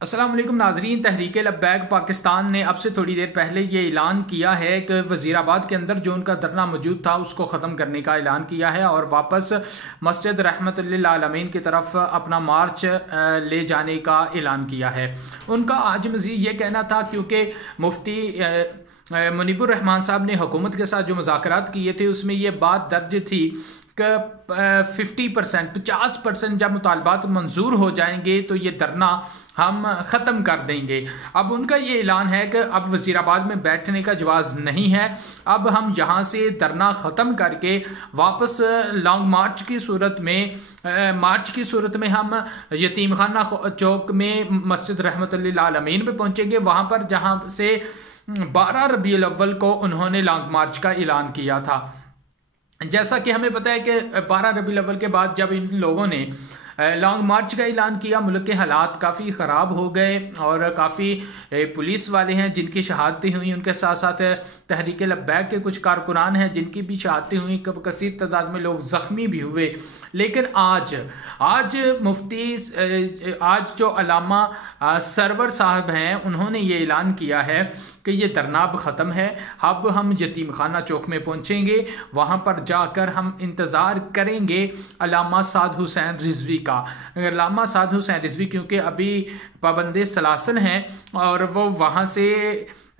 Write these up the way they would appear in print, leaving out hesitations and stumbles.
अस्सलाम वालेकुम नाजरीन। तहरीक लब्बैक पाकिस्तान ने अब से थोड़ी देर पहले ये ऐलान किया है कि वज़ीराबाद के अंदर जो उनका धरना मौजूद था उसको ख़त्म करने का ऐलान किया है और वापस मस्जिद रहमत लिल आलमीन की तरफ अपना मार्च ले जाने का ऐलान किया है। उनका आज मज़ीद ये कहना था, क्योंकि मुफ्ती मुनीबुर रहमान साहब ने हुकूमत के साथ जो मुज़ाकरात किए थे उसमें ये बात दर्ज थी कि 50% जब मुतालबात मंजूर हो जाएंगे तो ये धरना हम ख़त्म कर देंगे। अब उनका ये ऐलान है कि अब वज़ीराबाद में बैठने का जवाज़ नहीं है, अब हम यहाँ से धरना ख़त्म करके वापस लॉन्ग मार्च की सूरत में हम यतीम खाना चौक में मस्जिद रहमत लिल आलमीन में पहुँचेंगे, वहाँ पर जहाँ से 12 रबीउल अव्वल को उन्होंने लॉन्ग मार्च का ऐलान किया था। जैसा कि हमें पता है कि 12 रबीउल अव्वल के बाद जब इन लोगों ने लॉन्ग मार्च का ऐलान किया, मुल्क के हालात काफ़ी ख़राब हो गए और काफ़ी पुलिस वाले हैं जिनकी शहादतें हुई, उनके साथ साथ तहरीक लब्बैक के कुछ कारकुनान हैं जिनकी भी शहादतें हुई, कसीर तादाद में लोग ज़ख्मी भी हुए। लेकिन आज मुफ्ती आज जो अल्लामा सरवर साहब हैं उन्होंने ये ऐलान किया है कि ये धरना अब ख़त्म है, अब हम यतीम खाना चौक में पहुँचेंगे, वहाँ पर जाकर हम इंतज़ार करेंगे अल्लामा साद हुसैन रिजवी का। अल्लामा साद हुसैन रिजवी क्योंकि अभी पाबंदे सलासल हैं और वो वहाँ से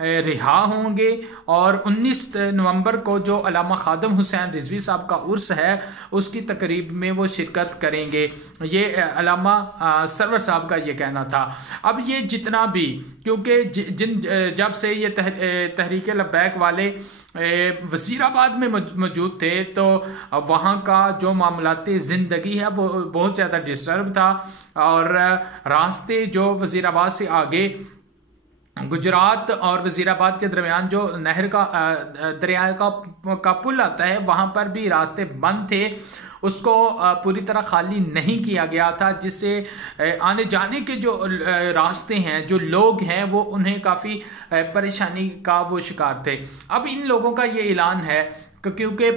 रिहा होंगे और 19 नवंबर को जो अल्लामा खादम हुसैन रिजवी साहब का उर्स है उसकी तकरीब में वो शिरकत करेंगे। ये अल्लामा सरवर साहब का ये कहना था। अब ये जितना भी, क्योंकि जब से ये तहरीक लब्बैक वाले वज़ीराबाद में मौजूद थे तो वहाँ का जो मामलाती ज़िंदगी है वो बहुत ज़्यादा डिस्टर्ब था और रास्ते जो वज़ीराबाद से आगे गुजरात और वज़ीराबाद के दरमियान जो नहर का दरिया का पुल आता है वहाँ पर भी रास्ते बंद थे, उसको पूरी तरह खाली नहीं किया गया था, जिससे आने जाने के जो रास्ते हैं, जो लोग हैं वो उन्हें काफ़ी परेशानी का वो शिकार थे। अब इन लोगों का ये ऐलान है क्योंकि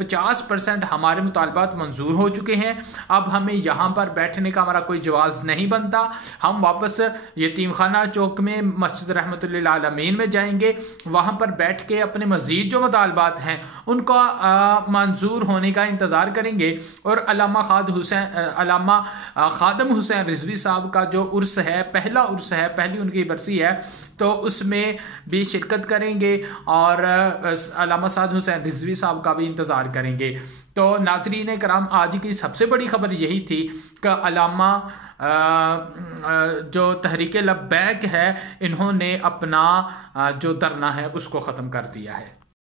50% हमारे मुतालबात मंजूर हो चुके हैं, अब हमें यहाँ पर बैठने का हमारा कोई जवाज़ नहीं बनता, हम वापस यतीम खाना चौक में मस्जिद रहमतुल लिल आलमीन में जाएंगे, वहाँ पर बैठ के अपने मज़ीद जो मुतालबात हैं उनका मंजूर होने का इंतज़ार करेंगे और अल्लामा खादम हुसैन रिजवी साहब का जो उर्स है, पहला उर्स है, पहली उनकी बरसी है, तो उसमें भी शिरकत करेंगे और अल्लामा साद हुसैन रिजवी साहब का भी इंतज़ार करेंगे। तो नाज़रीन कराम, आज की सबसे बड़ी खबर यही थी कि अल्लामा जो तहरीक लब्बैक है इन्होंने अपना जो धरना है उसको ख़त्म कर दिया है।